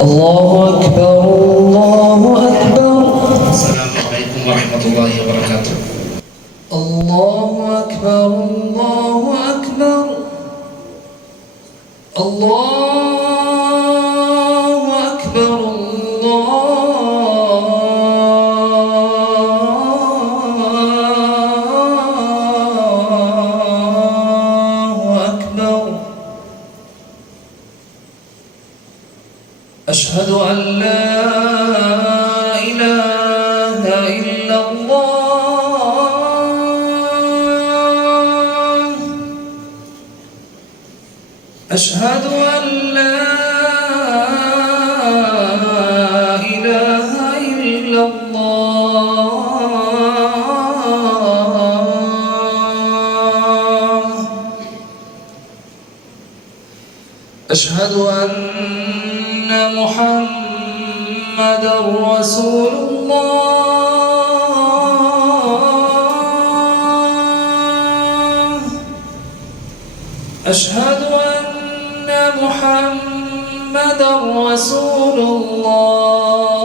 الله أكبر الله أكبر. السلام عليكم ورحمة الله وبركاته. الله أكبر الله أكبر. الله أكبر الله أكبر. أشهد أن لا إله إلا الله. أشهد أن لا إله إلا الله. أشهد أن محمدًا رسول الله. أشهد أن محمدًا رسول الله.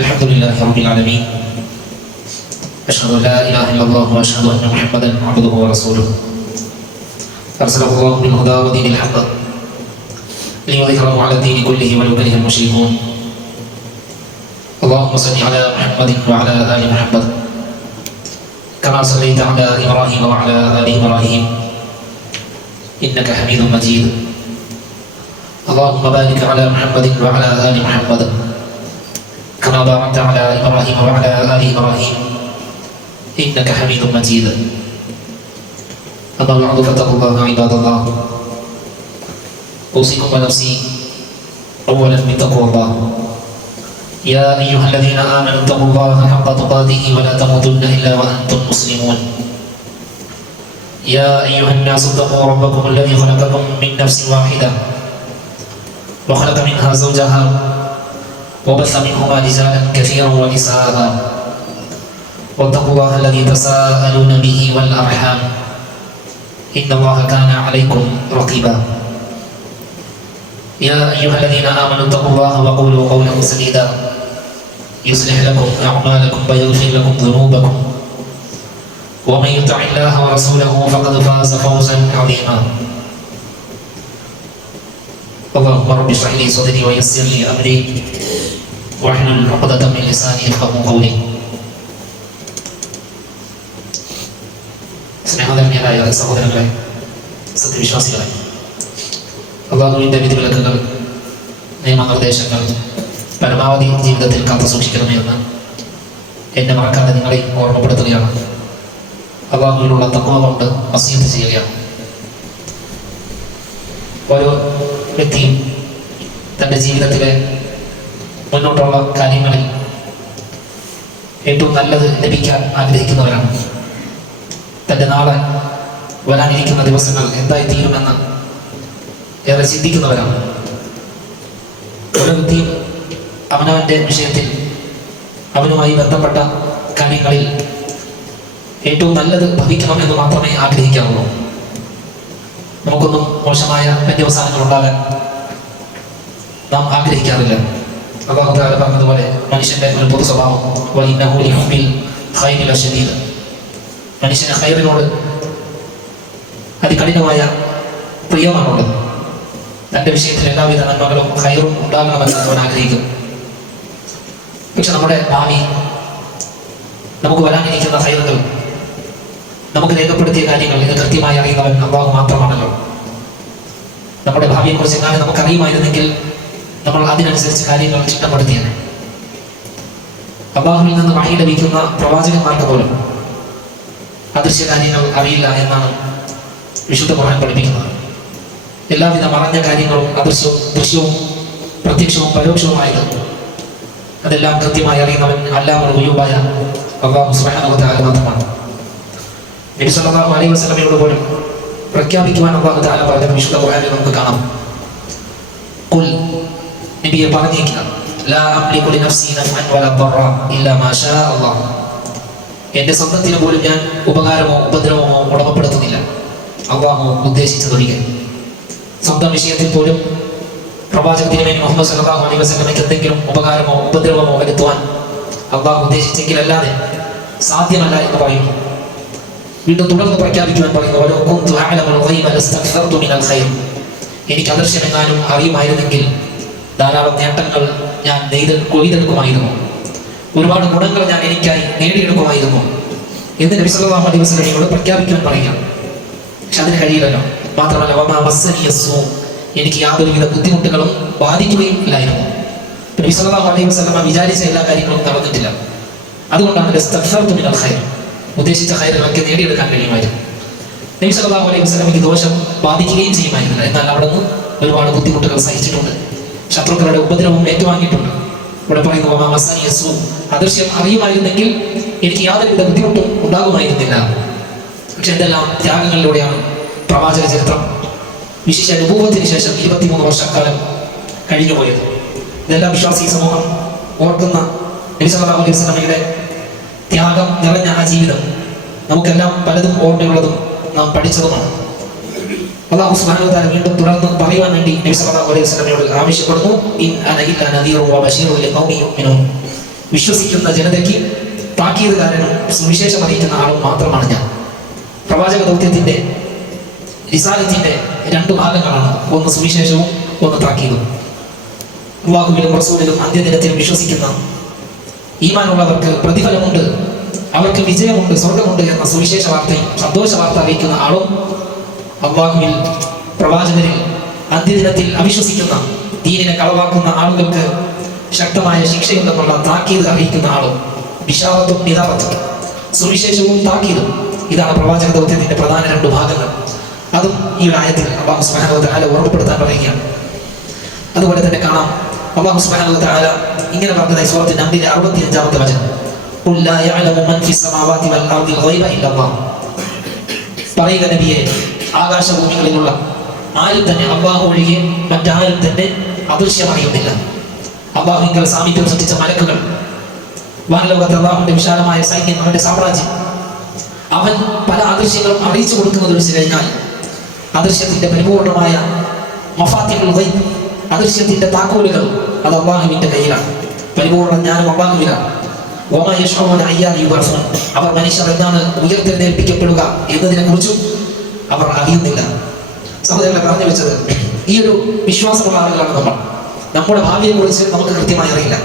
الحمد لله رب العالمين. أشهد أن لا إله إلا الله وأشهد أن محمدًا عبده ورسوله. أرسله الله بالهدى ودين الحق ليظهره على الدين كله ولو كره المشركون. اللهم صل على محمد وعلى آل محمد كما صليت على إبراهيم وعلى آل إبراهيم إنك حميد مجيد. اللهم بارك على محمد وعلى آل محمد كما باركت على إبراهيم وعلى آل إبراهيم إنك حميد مجيد. أما بعد فاتقوا الله عباد الله. أوصيكم ونفسي أولا بتقوى الله. يا أيها الذين آمنوا اتقوا الله حق تقاته ولا تموتن إلا وأنتم مسلمون. يا أيها الناس اتقوا ربكم الذي خلقكم من نفس واحدة وخلق منها زوجها وبث منهما رجالا كثيرا ونساء واتقوا الله الذي تساءلون به والأرحام إن الله كان عليكم رقيبا. يا أيها الذين آمنوا اتقوا الله وقولوا قولا سديدا يصلح لكم أعمالكم ويغفر لكم ذنوبكم ومن يطع الله ورسوله فقد فاز فوزا عظيما. اللهم رب اشرح لي صدري ويسر لي أمري واحلل عقدة من لساني يفقهوا قولي. സ്നേഹധന്യരായ സഹോദരങ്ങളെ, സത്യവിശ്വാസികളെ, അല്ലാഹുവിന്റെ വിധിവിലക്കുകൾ നിയമനിർദ്ദേശങ്ങൾ പരമാവധി ജീവിതത്തിൽ കാത്തു സൂക്ഷിക്കണമെന്ന് എന്നെ മറക്കാതെ നിങ്ങളെ ഓർമ്മപ്പെടുത്തുകയാണ്. അല്ലാഹുവിലുള്ള തഖ്വ കൊണ്ട് വസിയത്ത് ചെയ്യുകയാണ്. ഓരോ വ്യക്തിയും തൻ്റെ ജീവിതത്തിലെ മുന്നോട്ടുള്ള കാര്യങ്ങളിൽ ഏറ്റവും നല്ലത് ലഭിക്കാൻ ആഗ്രഹിക്കുന്നവരാണ്. തൻ്റെ നാളെ വരാനിരിക്കുന്ന ദിവസങ്ങൾ എന്തായി തീരുമെന്ന് ഏറെ ചിന്തിക്കുന്നവരാണ്. ഓരോ വ്യക്തിയും അവനവൻ്റെ വിഷയത്തിൽ അവനുമായി ബന്ധപ്പെട്ട കാര്യങ്ങളിൽ ഏറ്റവും നല്ലത് ഭവിക്കണമെന്ന് മാത്രമേ ആഗ്രഹിക്കാറുള്ളൂ. നമുക്കൊന്നും മോശമായ പര്യവസാനങ്ങൾ ഉണ്ടാകാൻ നാം ആഗ്രഹിക്കാറില്ല. അല്ലാഹു തആല പറഞ്ഞതുപോലെ മനുഷ്യന്റെ ഒരു പൊതു സ്വഭാവം വഇന്നഹു ലിഹുബ്ബിൽ ഖൈരി ലശദീദ്. മനുഷ്യന് ഖൈറിനോട് അതികഠിനമായ പ്രിയമാണുള്ളത്. തൻ്റെ വിഷയത്തിൽ എല്ലാവിധ നന്മകളും ഖൈറും ഉണ്ടാകണമെന്ന് അവൻ ആഗ്രഹിക്കും. പക്ഷെ നമ്മുടെ ഭാവി, നമുക്ക് വരാനിരിക്കുന്ന ഖൈറുകൾ, നമുക്ക് രേഖപ്പെടുത്തിയ കാര്യങ്ങൾ ഇത് കൃത്യമായി അറിയുന്നവൻ അല്ലാഹു മാത്രമാണല്ലോ. നമ്മുടെ ഭാവിയെക്കുറിച്ച് എങ്ങനെ നമുക്കറിയുമായിരുന്നെങ്കിൽ നമ്മൾ അതിനനുസരിച്ച് കാര്യങ്ങൾ ചിട്ടപ്പെടുത്തിയത്. അല്ലാഹുവിൽ നിന്ന് വഹി ലഭിക്കുന്ന പ്രവാചകന്മാർക്ക് പോലും അദൃശ്യ കാര്യങ്ങൾ അറിയില്ല എന്നാണ് വിശുദ്ധ ഖുർആൻ പഠിപ്പിക്കുന്നത്. എല്ലാവിധ മറഞ്ഞ കാര്യങ്ങളും ദൃശ്യവും പ്രത്യക്ഷവും പരോക്ഷവുമായത് അതെല്ലാം കൃത്യമായി അറിയുന്നവൻ അല്ലാഹുൽ ഗുയൂബായ അല്ലാഹു സുബ്ഹാനഹു വ തആല മാത്രമാണ്. നബി സല്ലല്ലാഹു അലൈഹി വസല്ലമയോട് പോലും പ്രഖ്യാപിക്കുവാൻ അല്ലാഹു തആല പറഞ്ഞ വിശുദ്ധ ഖുർആനിൽ നമുക്ക് കാണാം. ഖുൽ, നബിയെ പറഞ്ഞേക്കുക, ലാ അംലികു ലിനഫ്സി നഫ്അൻ വലാ ദർറ ഇല്ലാ മാ ഷാ അല്ലാഹ്. എൻ്റെ സ്വന്തത്തിന് പോലും ഞാൻ ഉപകാരമോ ഉപദ്രവമോ ഉടമപ്പെടുത്തുന്നില്ല, അള്ളാഹു ഉദ്ദേശിച്ചതൊഴികെ. സ്വന്തം വിഷയത്തിൽ പോലും പ്രവാചക തിരുമേനി മുഹമ്മദ് സല്ലല്ലാഹു അലൈഹി വസല്ലമയ്ക്ക് എന്തെങ്കിലും ഉപകാരമോ ഉപദ്രവമോ വരുത്തുവാൻ അള്ളാഹു ഉദ്ദേശിച്ചെങ്കിലല്ലാതെ സാധ്യമല്ല എന്ന് പറയുന്നു. വീണ്ടും തുടർന്ന് പ്രഖ്യാപിക്കുവാൻ പറയുന്നു, എനിക്ക് അദൃശ്യമെങ്ങാനും അറിയുമായിരുന്നെങ്കിൽ ധാരാളം നേട്ടങ്ങൾ ഞാൻ കൊയ്തെടുക്കുമായിരുന്നു, ഒരുപാട് ഗുണങ്ങൾ ഞാൻ എനിക്കായി നേടിയെടുക്കുമായിരുന്നു എന്ന് നബി സല്ലല്ലാഹു അലൈഹി വസല്ലമയോട് പ്രഖ്യാപിക്കുവാൻ പറയാം. പക്ഷെ അതിന് കഴിയില്ലല്ലോ. മാത്രമല്ല എനിക്ക് യാതൊരുവിധ ബുദ്ധിമുട്ടുകളും ബാധിക്കുകയും ഇല്ലായിരുന്നു. നബി സല്ലല്ലാഹു അലൈഹി വസല്ലമ വിചാരിച്ച എല്ലാ കാര്യങ്ങളും നടന്നിട്ടില്ല. അതുകൊണ്ടാണ് ഉദ്ദേശിച്ച ഖൈറുകളൊക്കെ നേടിയെടുക്കാൻ കഴിയുമായിരുന്നു. നബി സല്ലല്ലാഹു അലൈഹി വസല്ലമയ്ക്ക് ദോഷം ബാധിക്കുകയും ചെയ്യുമായിരുന്നില്ല. എന്നാൽ അവിടെ നിന്ന് ഒരുപാട് ബുദ്ധിമുട്ടുകൾ സഹിച്ചിട്ടുണ്ട്, ശത്രുക്കളുടെ ഉപദ്രവം ഏറ്റുവാങ്ങിയിട്ടുണ്ട്. ഇവിടെ പറയുന്നു, അദൃശ്യം അറിയുമായിരുന്നെങ്കിൽ എനിക്ക് യാതൊരുവിധ ബുദ്ധിമുട്ടും ഉണ്ടാകുമായിരുന്നില്ല. പക്ഷെ എന്തെല്ലാം ത്യാഗങ്ങളിലൂടെയാണ് പ്രവാചക ചരിത്രം വിശേഷ അനുഭവത്തിന് ശേഷം 23 വർഷക്കാലം കഴിഞ്ഞുപോയത്. ഇതെല്ലാം വിശ്വാസി സമൂഹം ഓർക്കുന്ന നബി സല്ലല്ലാഹു അലൈഹി വസല്ലമയുടെ ത്യാഗം നിറഞ്ഞ ആ ജീവിതം നമുക്കെല്ലാം പലതും ഓർമ്മയുള്ളതും നാം പഠിച്ചതുമാണ്. അല്ലാഹു സുബ്ഹാനഹു വ തആല വീണ്ടും തുടർന്ന് പറയുവാൻ വേണ്ടി നബി സല്ലല്ലാഹു അലൈഹി വസല്ലമയോട് ആവശ്യപ്പെടുന്നു, ഇൻ അന ഇല്ലാ നദീറുൻ വ ബശീറുൻ ലിഖൗമി യുഅ്മിനൂൻ. വിശ്വസിക്കുന്ന ജനതയ്ക്ക് താക്കീതുകാരനും സുവിശേഷം അറിയിക്കുന്ന ആളും മാത്രമാണ് ഞാൻ. പ്രവാചക ദൗത്യത്തിന്റെ റിസാലത്തിന്റെ 2 ഭാഗങ്ങളാണ്, ഒന്ന് സുവിശേഷവും ഒന്ന് താക്കീതും. അല്ലാഹുവിലും റസൂലിലും അന്ത്യദിനത്തിലും വിശ്വസിക്കുന്ന ഈമാനുള്ളവർക്ക് പ്രതിഫലമുണ്ട്, അവർക്ക് വിജയമുണ്ട്, സ്വർഗമുണ്ട് എന്ന സുവിശേഷ വാർത്തയും സന്തോഷ വാർത്ത അറിയിക്കുന്ന ആളും, അല്ലാഹുവിൽ, പ്രവാചകരിൽ, അന്ത്യദിനത്തിൽ അവിശ്വസിക്കുന്ന ദീനിനെ കളവാക്കുന്ന ആളുകൾക്ക് ശക്തമായ ശിക്ഷയുണ്ടെന്നുള്ള താക്കീത് അറിയിക്കുന്ന ആളും, ബിശാറത്തും നിദാറത്തും, സുവിശേഷവും താക്കീതും. ഇതാണ് പ്രവാചക ദൗത്യത്തിന്റെ പ്രധാന 2 ഭാഗങ്ങൾ. അതും ഈ ആയത്തിൽ അല്ലാഹു സുബ്ഹാനഹു വ തആല ഓർമ്മപ്പെടുത്താൻ പറയുകയാണ്. അതുപോലെ തന്നെ കാണാം അല്ലാഹു സുബ്ഹാനഹു വ തആല ഇങ്ങനെ പറഞ്ഞതായി സൂറത്തുൽ നംലിലെ 65-ാമത്തെ വചനം, ഖുൽ ലാ യഅലമു മൻ ഫിസ് സമാവാതി വൽ അർദിൽ ഗൈബ ഇല്ലല്ലാഹ്. പറയുക നബിയെ, ആകാശഭൂമികളിലുള്ള ആരും തന്നെ അല്ലാഹു ഒഴികെ മറ്റാരും തന്നെ അദൃശ്യം അറിയുന്നില്ല. അല്ലാഹുവിങ്കൽ സാമീപ്യം സൃഷ്ടിച്ച മലക്കുകൾ, വാനലോകത്ത് അല്ലാഹുവിന്റെ വിശാലമായ സൈന്യം, അവന്റെ സാമ്രാജ്യം, അവൻ പല അദൃശ്യങ്ങളും അറിയിച്ചു കൊടുക്കുന്നത് വെച്ച് കഴിഞ്ഞാൽ അദൃശ്യത്തിന്റെ പരിപൂർണമായ മഫാത്തിഹുൽ ഗൈബ്, അദൃശ്യത്തിന്റെ താക്കോലുകൾ അത് അല്ലാഹുവിന്റെ കയ്യിലാണ്. പരിപൂർണ്ണ ജ്ഞാനം അല്ലാഹുവിനാണ്. വമാ യശ്ഉറൂന അയ്യാന യുബഅസൂൻ. അവർ മനുഷ്യർ എന്നാണ് ഉയർത്തെഴുന്നേൽപ്പിക്കപ്പെടുക എന്നതിനെ കുറിച്ചും അവർ അറിയുന്നില്ല. സഹോദരങ്ങളെ, പറഞ്ഞു വെച്ചത്, ഈ ഒരു വിശ്വാസമുള്ള ആളുകളാണ് നമ്മൾ. നമ്മുടെ ഭാവിയെ കുറിച്ച് നമുക്ക് കൃത്യമായി അറിയില്ല,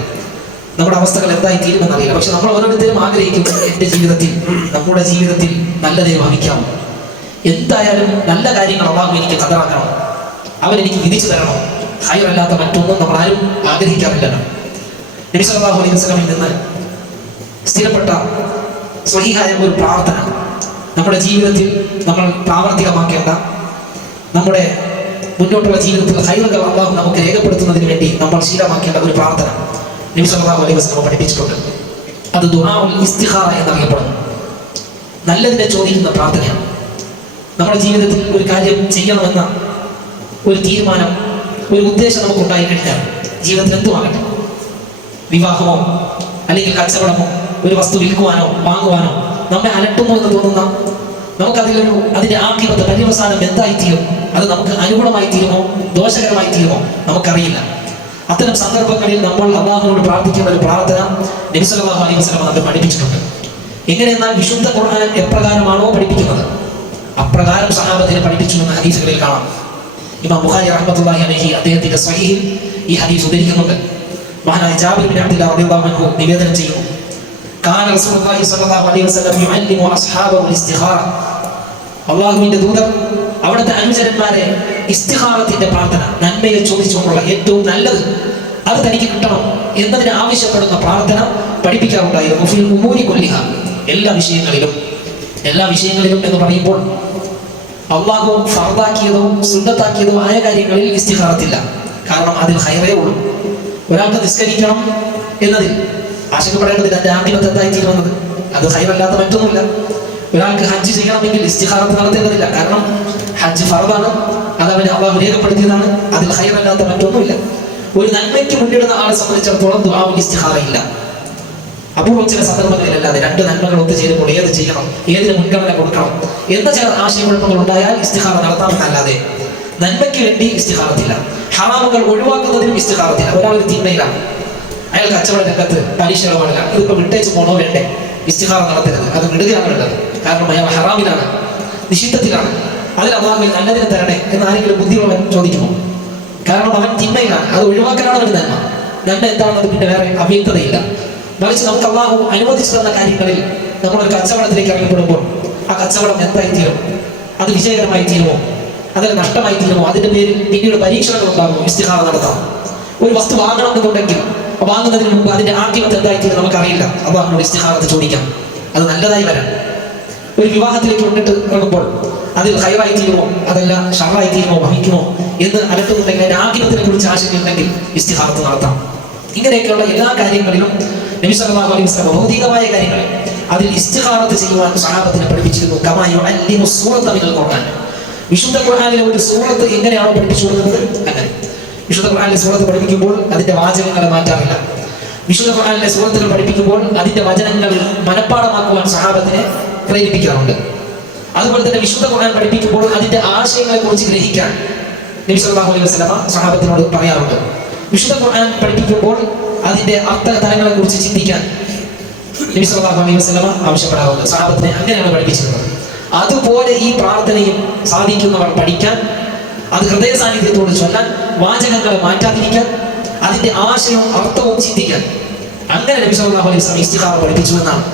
നമ്മുടെ അവസ്ഥകൾ എന്തായി തീരുമെന്നറിയില്ല. പക്ഷെ നമ്മൾ ഓരോരുത്തരും ആഗ്രഹിക്കും, എൻ്റെ ജീവിതത്തിൽ, നമ്മുടെ ജീവിതത്തിൽ നല്ലതേ ഭാവിക്കാവൂ. എന്തായാലും നല്ല കാര്യങ്ങൾ അല്ലാഹു എനിക്ക് കതറാക്കണം, അവൻ എനിക്ക് വിധിച്ചു തരണം. ഖൈറല്ലാത്ത മറ്റൊന്നും നമ്മൾ ആരും ആഗ്രഹിക്കാറില്ലല്ലോ. നബി സല്ലല്ലാഹു അലൈഹി വസല്ലമയിൽ നിന്ന് സ്ഥിരപ്പെട്ട സ്വഹീഹായ ഒരു പ്രാർത്ഥന നമ്മുടെ ജീവിതത്തിൽ നമ്മൾ പ്രാവർത്തികമാക്കേണ്ട, നമ്മുടെ മുന്നോട്ടുള്ള ജീവിതത്തിൽ ഖൈറുകൾ അല്ലാഹു നമുക്ക് രേഖപ്പെടുത്തുന്നതിന് വേണ്ടി നമ്മൾ ശീലമാക്കേണ്ട ഒരു പ്രാർത്ഥന നബി സല്ലല്ലാഹു അലൈഹി വസല്ലം പഠിപ്പിച്ചിട്ടുണ്ട്. അത് ദുആഉൽ ഇസ്തിഖാറ എന്നറിയപ്പെടുന്നു. നല്ലതിനെ ചോദിക്കുന്ന പ്രാർത്ഥനയാണ്. നമ്മുടെ ജീവിതത്തിൽ ഒരു കാര്യം ചെയ്യണമെന്ന ഒരു തീരുമാനം, ഒരു ഉദ്ദേശം നമുക്ക് ഉണ്ടായി കഴിഞ്ഞാൽ ജീവിതത്തിൽ എന്തുമാകട്ടെ, വിവാഹമോ അല്ലെങ്കിൽ കച്ചവടമോ ഒരു വസ്തു വിൽക്കുവാനോ വാങ്ങുവാനോ നമ്മെ അലട്ടുന്നു എന്ന് തോന്നുന്ന, അതിന്റെ ആഖിബത്ത്, പര്യവസാനം എന്തായിത്തീരും, അത് നമുക്ക് അനുകൂലമായി തീരുമോ ദോഷകരമായി തീരുമോ നമുക്കറിയില്ല. അത്തരം സന്ദർഭങ്ങളിൽ നമ്മൾ അല്ലാഹുവോട് പ്രാർത്ഥിക്കേണ്ട ഒരു പ്രാർത്ഥന നബി സല്ലല്ലാഹു അലൈഹി വസല്ലം നമ്മെ പഠിപ്പിച്ചിട്ടുണ്ട്. എങ്ങനെയെന്നാൽ വിശുദ്ധ ഖുർആൻ എപ്രകാരമാണോ പഠിപ്പിക്കുന്നത് അപ്രകാരം സഹാബത്തിനെ പഠിപ്പിച്ചു എന്ന ഹദീസുകളിൽ കാണാം. ഇമാം ബുഖാരി റഹ്മത്തുള്ളാഹി അലൈഹി അദ്ദേഹത്തിന്റെ സ്വഹീഹിൽ ഈ ഹദീസ് ഉദ്ധരിക്കുന്നുണ്ട്. മഹാനായ ജാബിർ ബിൻ അബ്ദുല്ലാഹ് റളിയല്ലാഹു അൻഹു നിവേദനം ചെയ്യുന്നു, കാന റസൂലുള്ളാഹി സ്വല്ലല്ലാഹു അലൈഹി വസല്ലം യുഅല്ലിമു അസ്ഹാബഹു ഇസ്തിഖാറ. അല്ലാഹുവിന്റെ ദൂതർ അവിടുത്തെ അനുചരന്മാരെ ഇസ്തിഖാറത്തിന്റെ പ്രാർത്ഥന, നന്മയെ ചോദിച്ചുകൊണ്ടുള്ള ഏറ്റവും നല്ലത് അത് തനിക്ക് കിട്ടണം എന്നതിന് ആവശ്യപ്പെടുന്ന പ്രാർത്ഥന പഠിപ്പിക്കാറുണ്ടായിരുന്നു. ഫിൽ ഉമൂരി കുല്ലിഹ, എല്ലാ വിഷയങ്ങളിലും എന്ന് പറയുമ്പോൾ അല്ലാഹു ഫർദാക്കിയതോ സുന്നത്താക്കിയതോ ആയ കാര്യങ്ങളിൽ ഇസ്തിഖാറത്തില്ല. കാരണം അതിൽ ഖൈറേ ഉള്ളൂ. ഒരാൾക്ക് നിസ്കരിക്കണം എന്നതിൽ ആശങ്കപ്പെടേണ്ടതിൽ അതിന്റെ ആഖിബത്ത് എന്തായി തീരുമെന്നത്, അത് ഖൈറല്ലാത്ത മറ്റൊന്നുമില്ല. ഒരാൾക്ക് ഹജ്ജ് ചെയ്യണമെങ്കിൽ ഇസ്തിഖാറത്ത് നടത്തേണ്ടതില്ല. കാരണം ഹജ്ജ് ഫർദാണ്, അത് അവന് അല്ലാഹു രേഖപ്പെടുത്തിയതാണ്, അതിൽ ഖൈറല്ലാത്ത മറ്റൊന്നുമില്ല. ഒരു നന്മയ്ക്ക് മുന്നിടുന്ന ആളെ സംബന്ധിച്ചിടത്തോളം ദുആഉൽ ഇസ്തിഖാറ ഇല്ല. അപൂർവം ചില സന്ദർഭങ്ങളിലല്ലാതെ രണ്ട് നന്മകൾ ഒത്തുചേരുമ്പോൾ ഏത് ചെയ്യണം, ഏതിന് മുൻഗണന കൊടുക്കണം എന്ന ചില ആശയക്കുഴപ്പങ്ങൾ ഉണ്ടായാൽ ഇസ്തിഖാറ നടത്താമെന്നല്ലാതെ നന്മയ്ക്ക് വേണ്ടി ഇസ്തിഖാറത്തില്ല. ഹറാമുകൾ ഒഴിവാക്കുന്നതിനും ഇസ്തിഖാറത്തില്ല. ഒരാൾ തിന്മയിലാണ്, അയാൾ കച്ചവട രംഗത്ത് പലിശ പാടില്ല, ഇതിപ്പോ വിട്ടേച്ച് പോണോ വേണ്ടേ, ഇസ്തിഖാറ നടത്തരുത്, അത് വിടുകയാണ് വേണ്ടത്. കാരണം അയാൾ ഹറാമിലാണ്, നിഷിദ്ധത്തിലാണ്. അതിൽ അള്ളാഹുവിൽ നല്ലതിനെ തരണേ എന്ന് ആരെങ്കിലും ബുദ്ധിയുള്ളവൻ ചോദിക്കുമോ? കാരണം അവൻ തിന്മയിലാണ്, അത് ഒഴിവാക്കാനാണ് ഒരു നന്മ. നന്മ എന്താണെന്നത് പിന്നെ വേറെ അവ്യക്തതയില്ല. മറിച്ച് നമുക്ക് അള്ളാഹു അനുവദിച്ചു തന്ന കാര്യങ്ങളിൽ നമ്മളൊരു കച്ചവടത്തിലേക്ക് ഇറങ്ങപ്പെടുമ്പോൾ ആ കച്ചവടം എന്തായി തീരും, അത് വിജയകരമായി തീരുമോ, അതിൽ നഷ്ടമായി തീരുമോ, അതിന്റെ പേരിൽ പിന്നീട് പരീക്ഷണങ്ങൾ ഉണ്ടാകുമോ, ഇസ്തിഖാറ നടത്താം. ഒരു വസ്തു വാങ്ങണമെന്നുണ്ടെങ്കിൽ വാങ്ങുന്നതിന് മുമ്പ് അതിന്റെ ആദ്യമത്തെ എന്തായി തീരും നമുക്കറിയില്ല, അള്ളാഹുവിനോട് ഇസ്തിഖാറത്ത് ചോദിക്കാം, അത് നല്ലതായി വരാം. ഒരു വിവാഹത്തിലേക്ക് കൊണ്ടിട്ട് ഇറങ്ങുമ്പോൾ അതിൽ ഹൈറായി തീരുമോ, അതല്ല ഷറായി തീരുമോ, വഹിക്കുമോ എന്ന് അലട്ടുന്നുണ്ടെങ്കിൽ അതിന്റെ ആദ്യത്തിനെ കുറിച്ച് ആശങ്കയുണ്ടെങ്കിൽ ഇസ്തിഖാറത്ത് നടത്താം. ഇങ്ങനെയൊക്കെയുള്ള എല്ലാ കാര്യങ്ങളിലും നബി സല്ലല്ലാഹു അലൈഹി വസല്ലം ഭൗതികമായ കാര്യങ്ങൾ അതിൽ ഇസ്തിഖാറത്ത് ചെയ്യുവാൻ സഹാബത്തിനെ പഠിപ്പിച്ചിരുന്നു. കമാ യുഅല്ലിമു സൂറത മിനൽ ഖുർആൻ, വിശുദ്ധ ഖുർആനിലെ ഒരു സൂറത്ത് എങ്ങനെയാണോ പഠിപ്പിച്ചു കൊടുക്കുന്നത് അങ്ങനെ. വിശുദ്ധ ഖുർആനിലെ സൂറത്ത് പഠിപ്പിക്കുമ്പോൾ അതിന്റെ വാചകങ്ങളെ മാറ്റാറില്ല. വിശുദ്ധ ഖുർആനിലെ സൂറത്തുകൾ പഠിപ്പിക്കുമ്പോൾ അതിന്റെ വചനങ്ങൾ മനഃപ്പാഠമാക്കുവാൻ സഹാബത്തിനെ പ്രേരിപ്പിക്കാറുണ്ട്. അതുപോലെ തന്നെ വിശുദ്ധ ഖുർആൻ പഠിപ്പിക്കുമ്പോൾ അതിന്റെ ആശയങ്ങളെ കുറിച്ച് ഗ്രഹിക്കാൻ നബി സല്ലല്ലാഹു അലൈഹി വസല്ലം സഹാബത്തിനോട് പറയാറുണ്ട്. വിശുദ്ധ ഖുർആൻ പഠിപ്പിക്കുമ്പോൾ അതിന്റെ അർത്ഥതലങ്ങളെ കുറിച്ച് ചിന്തിക്കാൻ നബി സല്ലല്ലാഹു അലൈഹി വസല്ലം ആവശ്യപ്പെടാറുണ്ട്. സഹാബത്തിനെ അങ്ങനെയാണ് പഠിപ്പിച്ചിരുന്നത്. അതുപോലെ ഈ പ്രാർത്ഥനയും സാധിക്കുന്നവർ പഠിക്കാൻ, അത് ഹൃദയ സാന്നിധ്യത്തോട് ചൊല്ലാൻ, വാചകങ്ങളെ മാറ്റാതിരിക്കാൻ, അതിന്റെ ആശയവും അർത്ഥവും ചിന്തിക്കാൻ, അങ്ങനെ നബി സല്ലല്ലാഹു അലൈഹി വസല്ലം ഇസ്തിഖാറ പഠിപ്പിച്ചു എന്നാണ്.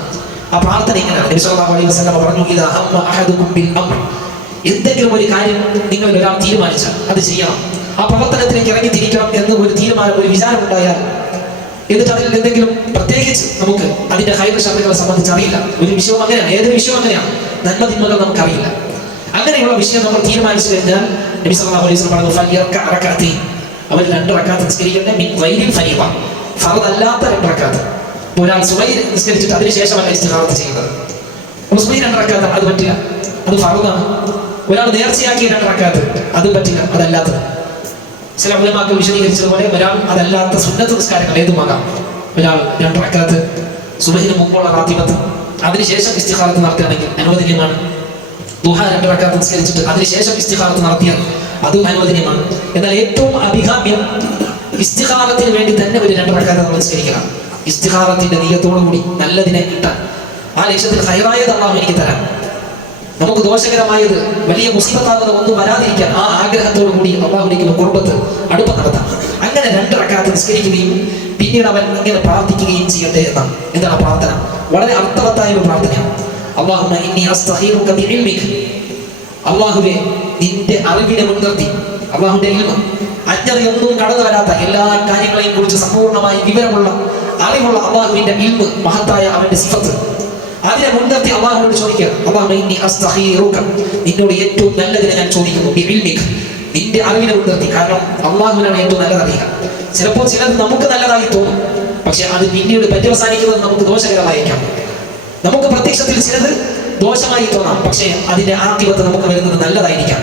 ആ പ്രാർത്ഥന ഇങ്ങനെയാണ്. നബി സല്ലല്ലാഹു അലൈഹി വസല്ലം പറഞ്ഞു, ഇദാ ഹമ്മ അഹദുകും ബിൽ അംർ, എന്തെങ്കിലും ഒരു കാര്യം നിങ്ങൾ ഒരാൾ തീരുമാനിച്ചാൽ അത് ചെയ്യണം, ആ പ്രവർത്തനത്തിലേക്ക് ഇറങ്ങി തിരിക്കണം എന്ന് ഒരു തീരുമാനം, ഒരു വിചാരം ഉണ്ടായാൽ, എന്നിട്ട് അതിൽ എന്തെങ്കിലും പ്രത്യേകിച്ച് നമുക്ക് അതിന്റെ ഹൈർ ശബ്ദങ്ങളെ സംബന്ധിച്ച് അറിയില്ല, ഒരു വിഷയം അങ്ങനെയാണ്, ഏതൊരു വിഷയം അങ്ങനെയാണ്, നന്മ തിന്മകൾ നമുക്കറിയില്ല. അങ്ങനെയുള്ള വിഷയം നമ്മൾ തീരുമാനിച്ചു കഴിഞ്ഞാൽ നബി സല്ലല്ലാഹു അലൈഹി വസല്ലം പറഞ്ഞു, ഫൽയർക റകഅതൈൻ, അവർ 2 റക്അത്ത് നിസ്കരിക്കട്ടെ, മിൻ ഗൈരിൽ ഫരീദ, ഫർദ് അല്ലാത്ത 2 റക്അത്ത്. ഒരാൾ സുബഹി നിസ്കരിച്ചിട്ട് അതിനുശേഷമല്ല ഇസ്തിഖാറത്ത് ചെയ്യുന്നത്. സുബഹി 2 റക്അത്ത് അത് പറ്റില്ല, അത് ഫർദാണ്. ഒരാൾ നേർച്ചയാക്കിയ 2 റക്അത്ത് അത് പറ്റില്ല, അതല്ലാത്തത്. ചില ഉലമാക്കൾ വിശദീകരിച്ചതുപോലെ ഒരാൾ അതല്ലാത്ത സുന്നത്ത് നിസ്കാരങ്ങൾ ഏതുമാകാം. ഒരാൾ 2 റക്അത്ത് സുബഹിന് മുമ്പുള്ള റാത്തിബത്ത് അതിനുശേഷം ഇസ്തിഖാറത്ത് നടത്തുകയാണെങ്കിൽ അനുവദനീയമാണ്. ദുഹ 2 റക്അത്ത് നിസ്കരിച്ചിട്ട് അതിനുശേഷം ഇസ്തിഖാറത്ത് നടത്തിയാൽ അതും അനുവദനീയമാണ്. എന്നാൽ ഏറ്റവും അഭികാമ്യം ഇസ്തിഖാറത്തിന് വേണ്ടി തന്നെ ഒരു 2 റക്അത്ത് നമ്മൾ നിസ്കരിക്കണം. ഇസ്തിഖാറത്തിന്റെ നിയ്യത്തോടുകൂടി നല്ലതിനെ കിട്ടാൻ, ആ ലക്ഷ്യത്തിൽ ഹൈറായത് അല്ലാഹു എനിക്ക് തരാം, നമുക്ക് ദോഷകരമായത് വലിയ മുസീബത്താകുന്ന ഒന്നും വരാതിരിക്കാൻ ആ ആഗ്രഹത്തോടു കൂടി അല്ലാഹുവിലേക്ക് ഖുർബത്ത് അടുപ്പം നടത്താം. അങ്ങനെ 2 റക്അത്ത് നിസ്കരിക്കുകയും പിന്നീട് അവൻ ഇങ്ങനെ പ്രാർത്ഥിക്കുകയും ചെയ്യട്ടെ എന്നാണ്. എന്താണ് പ്രാർത്ഥന? വളരെ അർത്ഥവത്തായ ഒരു പ്രാർത്ഥനയാണ്. അല്ലാഹുമ്മ ഇന്നി അസ്തഖീറുക ബിഇൽമിക, അല്ലാഹുവേ നിന്റെ അറിവിനെ മുൻനിർത്തി, അല്ലാഹുവിന്റെ ഇൽമ്, അജ്ഞതയൊന്നും കടന്നു വരാത്ത എല്ലാ കാര്യങ്ങളെയും കുറിച്ച് സമ്പൂർണ്ണമായി വിവരമുള്ള അറിവുള്ള അല്ലാഹുവിന്റെ ഇൽമ്, മഹത്തായ അവന്റെ സിഫത്ത്, അതിനെ മുൻനിർത്തി അല്ലാഹുവിനോട് ചോദിക്കുക. അല്ലാഹുമ്മ ഇന്നി അസ്തഖീറുക, നിന്നോട് ഏറ്റവും നല്ലതിനെ ഞാൻ ചോദിക്കുന്നു, ബിഇൽമിക, നിന്റെ അറിവിനെ മുൻനിർത്തി. കാരണം അല്ലാഹുവിനാണ് ഏറ്റവും നല്ലതറിയുക. ചിലപ്പോൾ ചിലത് നമുക്ക് നല്ലതായി തോന്നും, പക്ഷെ അത് പിന്നീട് പര്യവസാനിക്കുന്നത് നമുക്ക് ദോഷകരമായിരിക്കാം. നമുക്ക് പ്രത്യക്ഷത്തിൽ ചിലത് ദോഷമായി തോന്നാം, പക്ഷേ അതിന്റെ ആക്തിപത്ത് നമുക്ക് വരുന്നത് നല്ലതായിരിക്കാം.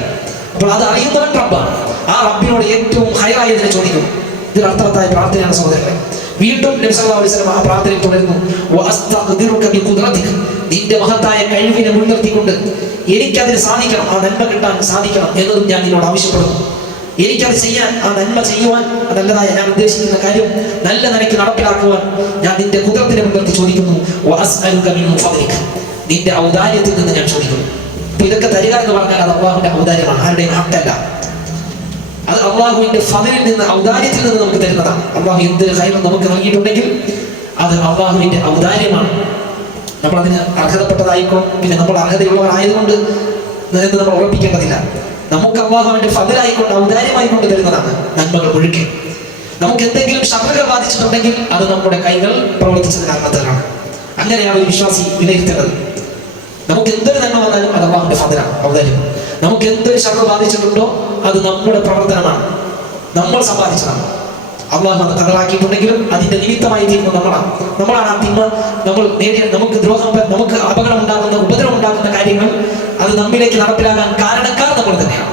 അപ്പോൾ അത് അറിയുന്നവൻ റബ്ബാണ്. ആ റബ്ബിനോട് ഏറ്റവും ഹൈറായതിനെ ചോദിക്കും. ഇതിൽ അർത്ഥവത്തായ പ്രാർത്ഥനയാണ് സഹോദരങ്ങളെ. വീണ്ടും നബി സല്ലല്ലാഹു അലൈഹി വസല്ലം ആ പ്രാർത്ഥനയിൽ തുടരുന്നു, വഅസ്തഖ്ദിറുക ബിഖുദ്റതിക, നിന്റെ മഹത്തായ കഴിവിനെ മുൻനിർത്തിക്കൊണ്ട് എനിക്കതിന് സാധിക്കണം, ആ നന്മ കിട്ടാൻ സാധിക്കണം എന്നതും ഞാൻ നിന്നോട് ആവശ്യപ്പെടുന്നു. എനിക്കത് ചെയ്യാൻ, ആ നന്മ ചെയ്യുവാൻ, നല്ലതായ ഞാൻ ഉദ്ദേശിക്കുന്ന കാര്യം നല്ല നിലയ്ക്ക് നടപ്പിലാക്കുവാൻ ഞാൻ നിന്റെ കുദ്റത്തിനെ മുൻനിർത്തി ചോദിക്കുന്നു. വഅസ്അലുക മിൻ ഫദ്ലിക, നിന്റെ ഔദാര്യത്തിൽ നിന്ന് ഞാൻ ചോദിക്കുന്നു. അപ്പൊ ഇതൊക്കെ തരിക എന്ന് പറഞ്ഞാൽ അത് അള്ളാഹുവിന്റെ ഔദാര്യമാണ്, ആരുടെയും ഹക്കല്ല. അത് അള്ളാഹുവിന്റെ ഫദ്ലിൽ നിന്ന്, ഔദാര്യത്തിൽ നിന്ന് നമുക്ക് തരുന്നതാണ്. അള്ളാഹു എന്തൊരു ഖൈർ നമുക്ക് നൽകിയിട്ടുണ്ടെങ്കിൽ അത് അള്ളാഹുവിന്റെ ഔദാര്യമാണ്. നമ്മൾ അതിന് അർഹതപ്പെട്ടതായിക്കോളും, പിന്നെ നമ്മൾ അർഹതയുള്ളവരായതുകൊണ്ട് എന്ന് നമ്മൾ ഉറപ്പിക്കേണ്ടതില്ല. നമുക്ക് അള്ളാഹുവിന്റെ ഫദ്ലായിക്കൊണ്ട്, ഔദാര്യമായിക്കൊണ്ട് തരുന്നതാണ് നന്മകൾ ഒഴുകി. നമുക്ക് എന്തെങ്കിലും ശത്രുക്കൾ ബാധിച്ചിട്ടുണ്ടെങ്കിൽ അത് നമ്മുടെ കൈകൾ പ്രവർത്തിച്ചത് കാരണത്താലാണ്. അങ്ങനെയാണ് ഒരു വിശ്വാസി വിലയിരുത്തേണ്ടത്. നമുക്ക് എന്തൊരു നന്മ വന്നാലും അത് അള്ളാഹുവിന്റെ ഫദ്ലാണ്, ഔദാര്യം. നമുക്ക് എന്തൊരു ശത്രു ബാധിച്ചിട്ടുണ്ടോ അത് നമ്മുടെ പ്രവർത്തനമാണ്, നമ്മൾ സമ്പാദിച്ചതാണ്. അള്ളാഹു അത് കടലാക്കിയിട്ടുണ്ടെങ്കിലും അതിന്റെ നിമിത്തമായി തീരുന്നത് നമ്മളാണ് ആ തിന്മ നമ്മൾ നേടിയ, നമുക്ക് ദ്രോഹം, നമുക്ക് അപകടം ഉണ്ടാകുന്ന, ഉപദ്രവം ഉണ്ടാക്കുന്ന കാര്യങ്ങൾ അത് നമ്മിലേക്ക് നടപ്പിലാകാൻ കാരണക്കാർ നമ്മൾ തന്നെയാണ്.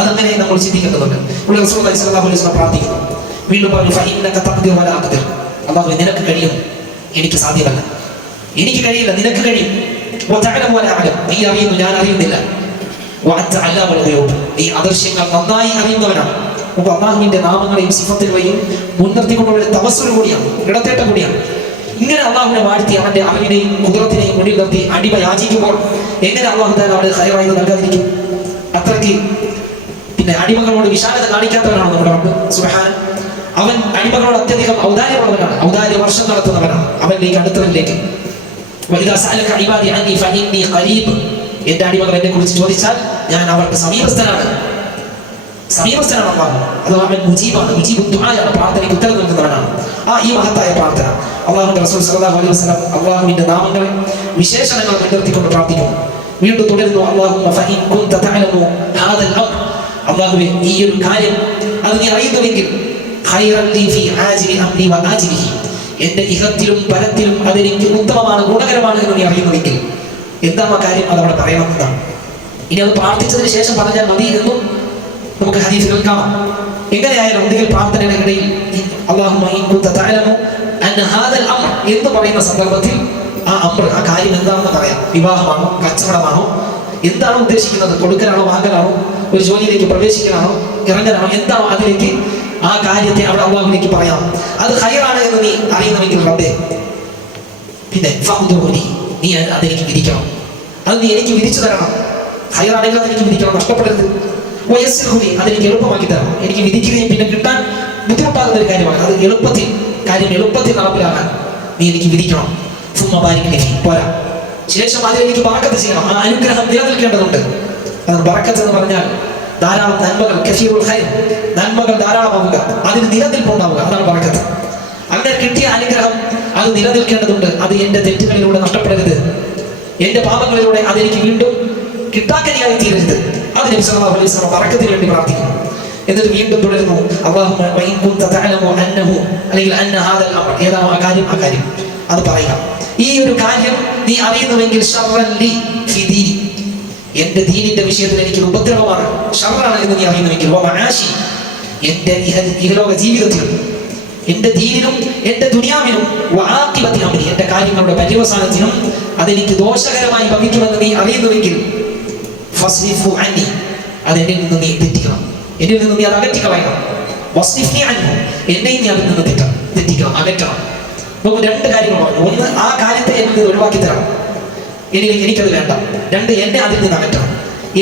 അതങ്ങനെ നമ്മൾ ചിന്തിക്കേണ്ടതുണ്ട്. ഇവിടെ റസൂലുള്ളാഹി സ്വല്ലല്ലാഹു അലൈഹി വസല്ലം പ്രാർത്ഥിക്കുന്നു. വീണ്ടും പറഞ്ഞു, ഫഇന്നക തഖ്ദിറു വലാ അഖ്ദിർ, അല്ലാഹുവേ നിനക്ക് കഴിയും, എനിക്ക് സാധ്യമല്ല, എനിക്ക് കഴിയില്ല, നിനക്ക് കഴിയും. നീ അറിയുന്നു, ഞാൻ അറിയുന്നില്ല. നീ അദൃശ്യങ്ങൾ നന്നായി അറിയുന്നവനാണ്. അള്ളാഹുവിന്റെ നാമങ്ങളെയും സിഫത്തുകളെയും മുൻനിർത്തിക്കൊണ്ടുള്ള തവസ്സുൽ കൂടിയാണ്, ഇടത്തേട്ടം കൂടിയാണ്. ഇങ്ങനെ അള്ളാഹുവിനെ വാഴ്ത്തി അവന്റെ അറിവിനെയും കുതിരത്തിനെയും മുന്നിൽ നിർത്തി അടിമ യാചിക്കുമ്പോൾ എങ്ങനെ അള്ളാഹു താല അവിടെ ഹൈറായത് നൽകാതിരിക്കും? അത്രയ്ക്ക് പിന്നെ അടിമകളോട് വിശാലത കാണിക്കാത്തവനാണ് നമ്മുടെ റബ്ബ് സുബ്ഹാൻ. അവൻ അടിമകളോട് അത്യധികം ഔദാര്യമുള്ളവനാണ്, ഔദാര്യ വർഷം നടത്തുന്നവനാണ് അവനിലേക്ക്, അടുത്തവനിലേക്ക്. എന്റെ അടിമകൾ എന്നെ കുറിച്ച് ചോദിച്ചാൽ ഞാൻ അവർക്ക് സമീപസ്ഥനാണ്. അള്ളാഹു. അത് അവൻ മുജീബാണ്, മുജീബുദ്ദുആയാണ്, പ്രാർത്ഥനയ്ക്ക് ഉത്തരം നൽകുന്നവനാണ്. ഈ മഹത്തായ പ്രാർത്ഥന അള്ളാഹുവിന്റെ റസൂൽ സല്ലല്ലാഹു അലൈഹി വസല്ലം അള്ളാഹുവിന്റെ നാമങ്ങളെ വിശേഷണങ്ങൾ മുൻനിർത്തിക്കൊണ്ട് പ്രാർത്ഥിക്കുന്നു. വീണ്ടും തുടരുന്നു, അല്ലാഹുമ്മ ഫഇൻ കുൻത തഅലമു ഹാദൽ അംർ, അല്ലാഹുവേ ഈ ഒരു കാര്യം അത് നീ അറിയുന്നുവെങ്കിൽ, ഖൈറൻ ലീ ഫീ ആജിലി അംരി വ ആജിലിഹി, എന്റെ ഇഹത്തിലും പരത്തിലും അതെനിക്ക് ഉത്തമമാണ്, ഗുണകരമാണ് എന്ന് നീ അറിയുന്നുവെങ്കിൽ എന്താണ് ആ കാര്യം, അതവിടെ പറയണം എന്നാണ്. ഇനി അത് പ്രാർത്ഥിച്ചതിന് ശേഷം പറഞ്ഞാൽ മതി എന്നും നമുക്ക് ഹദീസുകൾ കാണാം. എങ്ങനെയായാലും ഒന്നുകിൽ പ്രാർത്ഥനയുടെ ഇടയിൽ അല്ലാഹുമ്മ ഇൻ കുൻത തഅലമു അന്ന ഹാദൽ അംർ എന്ന് പറയുന്ന സന്ദർഭത്തിൽ ആ കാര്യം എന്താണെന്ന് പറയാം. വിവാഹമാണോ, കച്ചവടമാണോ, എന്താണ് ഉദ്ദേശിക്കുന്നത്, കൊടുക്കലാണോ, വാങ്ങലാണോ, ഒരു ജോലിയിലേക്ക് പ്രവേശിക്കലാണോ, ഇറങ്ങലാണോ, എന്താണോ, അതിലേക്ക് ആ കാര്യത്തെ അവിടെ അള്ളാഹുവിലേക്ക് പറയാം. അത് ഖൈറാണ് എന്ന് നീ അറിയുന്നുവെങ്കിൽ റബ്ബേ, പിന്നെ നീ അതെനിക്ക് വിധിക്കണം, അത് നീ എനിക്ക് വിധിച്ചു തരണം. ഖൈറാണെങ്കിൽ അതെനിക്ക് വിധിക്കണം, നഷ്ടപ്പെടരുത്. അതെനിക്ക് എളുപ്പമാക്കി തരണം. എനിക്ക് വിധിക്കുകയും പിന്നെ കിട്ടാൻ ബുദ്ധിമുട്ടാകുന്ന ഒരു കാര്യമാണ്. അത് കാര്യം എളുപ്പത്തിൽ നടപ്പിലാക്കാൻ നീ എനിക്ക് വിധിക്കണം. പോരാ, ശേഷം അതിലെനിക്ക് ബറക്കത്ത് ചെയ്യണം. ആ അനുഗ്രഹം നിലനിൽക്കേണ്ടതുണ്ട്. അതാണ് ബറക്കത്ത് എന്ന് പറഞ്ഞാൽ ധാരാളം നന്മകൾ, കസീറുൽ ഖൈർ, നന്മകൾ ധാരാളമാവുക, അതിന് നിലനിൽപ്പുണ്ടാവുക, അതാണ് ബറക്കത്ത്. അങ്ങനെ കിട്ടിയ അനുഗ്രഹം അത് നിലനിൽക്കേണ്ടതുണ്ട്. അത് എന്റെ തെറ്റുകളിലൂടെ നഷ്ടപ്പെടരുത്, എന്റെ പാപങ്ങളിലൂടെ അതെനിക്ക് വീണ്ടും കിട്ടാക്കനിയായി തീരരുത്. അത് നബി സല്ലല്ലാഹു അലൈഹി വസല്ലം ബറക്കത്തിന് വേണ്ടി പ്രാർത്ഥിക്കുന്നു. എന്നിട്ട് വീണ്ടും തുടരുന്നു, അല്ലാഹുമ്മ വഇൻ കുൻത തഅലമു അന്നഹു അല്ലെങ്കിൽ അന്ന ഹാദൽ അംർ, ഏതാണോ ആ കാര്യം അത് പറയുക. ഈ ഒരു കാര്യം നീ അറിയുന്നുവെങ്കിൽ ശർറൻ ലി ഫി ദീനി, എന്റെ ദീനിന്റെ വിഷയത്തിൽ എനിക്ക് ഉപദ്രവമാണ്, ശർറാണ് എന്ന് നീ അറിയുന്നുവെങ്കിൽ, വമആശി, എന്റെ ഇഹലോക ജീവിതത്തിലും, എന്റെ ദീനിലും എന്റെ ദുനിയാവിലും, വആഖിബതി അംരി, എന്റെ കാര്യങ്ങളുടെ പര്യവസാനത്തിനും അതെനിക്ക് ദോഷകരമായി ഭവിക്കുമെന്ന് നീ അറിയുന്നുവെങ്കിൽ, ഫസ്രിഫു അന്നി, അതെന്നിൽ നിന്ന് നീ തെറ്റിക്കണം, എന്നിൽ നിന്ന് നീ അത് അകറ്റിക്കളയണം. വസ്രിഫ്നി അൻഹു, എന്നെയും നീ അതിൽ നിന്ന് തെറ്റിക്കണം, അകറ്റണം. നമുക്ക് രണ്ട് കാര്യങ്ങൾ പറഞ്ഞു. ഒന്ന്, ആ കാര്യത്തെ എനിക്ക് ഒഴിവാക്കി തരണം, എനിക്കത് വേണ്ട. രണ്ട്, എന്നെ അതിൽ നിന്ന് അകറ്റണം.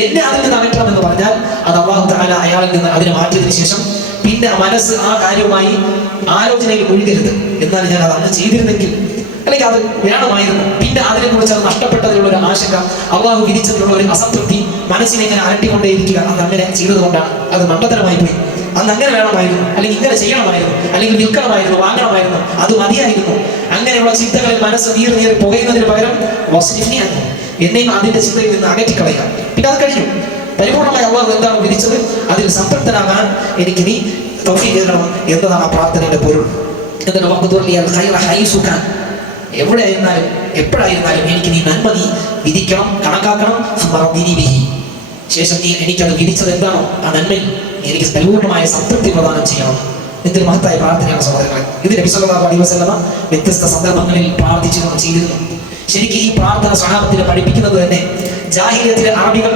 എന്നെ അതിൽ നിന്ന് അകറ്റണം എന്ന് പറഞ്ഞാൽ അത് അല്ലാഹു തആല അയാളിൽ നിന്ന് അതിനെ മാറ്റിയതിനു ശേഷം പിന്നെ മനസ്സ് ആ കാര്യവുമായി ആലോചനയിൽ മുഴുകരുത്. എന്നാൽ ഞാൻ അത് അന്ന് ചെയ്തിരുന്നെങ്കിൽ, അല്ലെങ്കിൽ അത് വേണമായിരുന്നു, പിന്നെ അതിനെ കുറിച്ച് അത് നഷ്ടപ്പെട്ടതിലുള്ള ഒരു ആശങ്ക, അള്ളാഹു വിധിച്ചതിലുള്ള ഒരു അസംതൃപ്തി മനസ്സിനെ ഇങ്ങനെ അലട്ടിക്കൊണ്ടേയിരിക്കുക. അന്ന് അങ്ങനെ ചെയ്തത് കൊണ്ടാണ് അത് മണ്ടത്തരമായി പോയി. അന്ന് അങ്ങനെ വേണമായിരുന്നു, അല്ലെങ്കിൽ ഇങ്ങനെ ചെയ്യണമായിരുന്നു, അല്ലെങ്കിൽ വിൽക്കണമായിരുന്നു, വാങ്ങണമായിരുന്നു, അത് മതിയായിരുന്നു. അങ്ങനെയുള്ള ചിന്തകളിൽ മനസ്സ് നീറി പുകയുന്നതിന് പകരം വസ്രിഫ്നിയാണ്, എന്നെയും അതിന്റെ ചിന്തയിൽ നിന്ന് അകറ്റിക്കളയുക. പിന്നെ അത് കഴിഞ്ഞു. പരിപൂർണമായി അള്ളാഹു എന്താണ് വിധിച്ചത് അതിൽ സംതൃപ്തനാകാൻ എനിക്ക് നീ തൗഫീഖ് തരണം എന്നതാണ് ആ പ്രാർത്ഥനയുടെ പൊരുൾ. എവിടെയായിരുന്നാലും എപ്പോഴായിരുന്നാലും എനിക്ക് നീ നന്മ നീ വിധിക്കണം, കണക്കാക്കണം. ശേഷം നീ എനിക്കത് വിധിച്ചത് എന്താണോ ആ നന്മയിൽ എനിക്ക് പരിപൂർണമായ സംതൃപ്തി പ്രദാനം ചെയ്യണം. എന്തൊരു മഹത്തായ പ്രാർത്ഥനയാണ് സഹോദരങ്ങളെ. ഇത് നബി സല്ലല്ലാഹു അലൈഹി വസല്ലം വ്യത്യസ്ത സന്ദർഭങ്ങളിൽ ചെയ്തിരുന്നു. ശരിക്കും ഈ പ്രാർത്ഥന സ്വഹാബത്തിനെ പഠിപ്പിക്കുന്നത് തന്നെ ജാഹിലിയത്തിലെ അറബികൾ